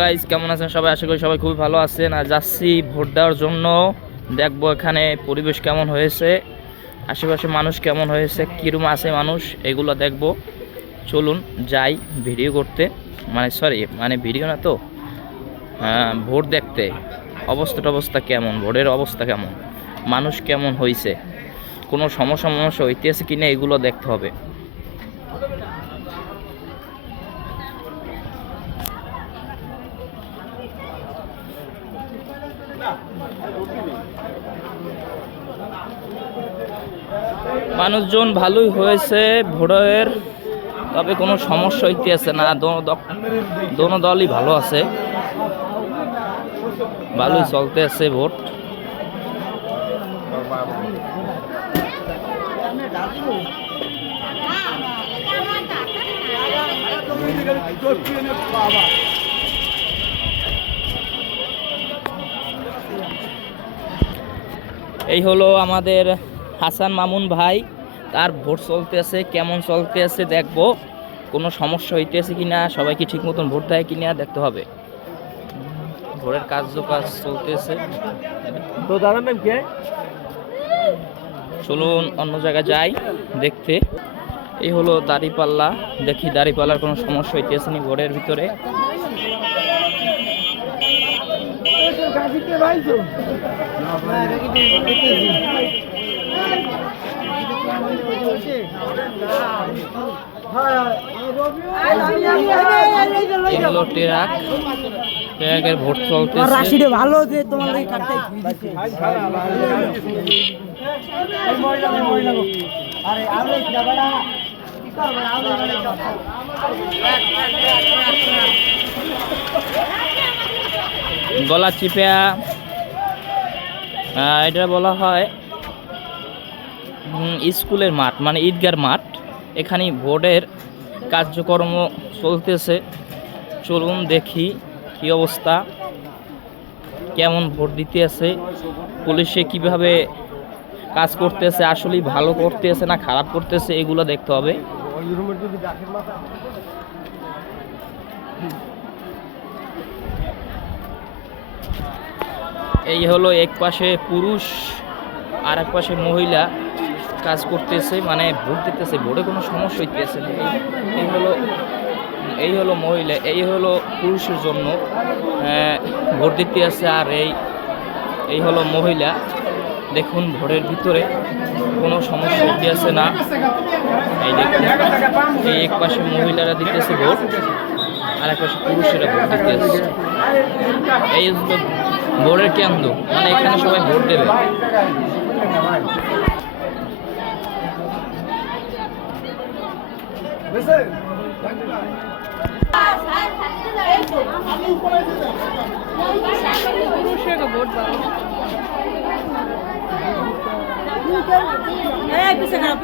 Guys কেমন আছেন সবাই? আশা করি সবাই খুবই ভালো আছেন। আর যাচ্ছি ভোট দেওয়ার জন্য। দেখবো এখানে পরিবেশ কেমন হয়েছে, আশেপাশে মানুষ কেমন হয়েছে, কিরকম আছে মানুষ, এগুলো দেখবো। চলুন যাই ভিডিও করতে, মানে ভিডিও না তো, ভোট দেখতে। অবস্থা কেমন, ভোটের অবস্থা কেমন, মানুষ কেমন হয়েছে, কোনো সমস্যা হইতেছে কিনা এগুলো দেখতে হবে। মানুষজন ভালোই হয়েছে ভোটের, তবে কোনো সমস্যা হইতেছে না। দোনো দলই ভালো আছে, ভালোই চলতে আছে ভোট। এই হলো আমাদের হাসান মামুন ভাই, তার ভোট চলতেছে, কেমন চলতেছে দেখবো। কোনো সমস্যা হইতেছে কিনা, সবাই কি ঠিক মতন ভোট দেয় কিনা দেখতে হবে। ভোটের কাজ চলতেছে। তো দাদার নাম কি? চলুন অন্য জায়গায় যাই দেখতে। এই হলো দাঁড়িপাল্লা, দেখি দাঁড়িপাল্লার কোনো সমস্যা হইতেছে নি ভোটের ভিতরে। এগুলো ট্রাকের ভোট চলতেছে। ভালো যে তোমার গলা চিপা, এটা বলা হয় স্কুলের মাঠ, মানে ঈদগার মাঠ। এখানে ভোটের কার্যক্রম চলতেছে। চলুন দেখি কি অবস্থা, কেমন ভোট দিতে আছে, পুলিশে কিভাবে কাজ করতেছে, আসলেই ভালো করতেছে না খারাপ করতেছে, এগুলো দেখতে হবে। এই হলো এক পাশে পুরুষ আর এক পাশে মহিলা কাজ করতেছে, মানে ভোট দিতেছে। ভোটে কোনো সমস্যা হইতেছে না। এই হলো মহিলা, এই হলো পুরুষের জন্য ভোট দিতে আছে। আর এই হলো মহিলা। দেখুন ভোটের ভিতরে কোনো সমস্যা হইতেছে না। এই দেখুন, এই এক পাশে মহিলারা দিতেছে ভোট, আর এক পাশে পুরুষেরা ভোট দিতেছে। এই হলো ভোটের কেন্দ্র, মানে এখানে সবাই ভোট দেবে। পিছে খারাপ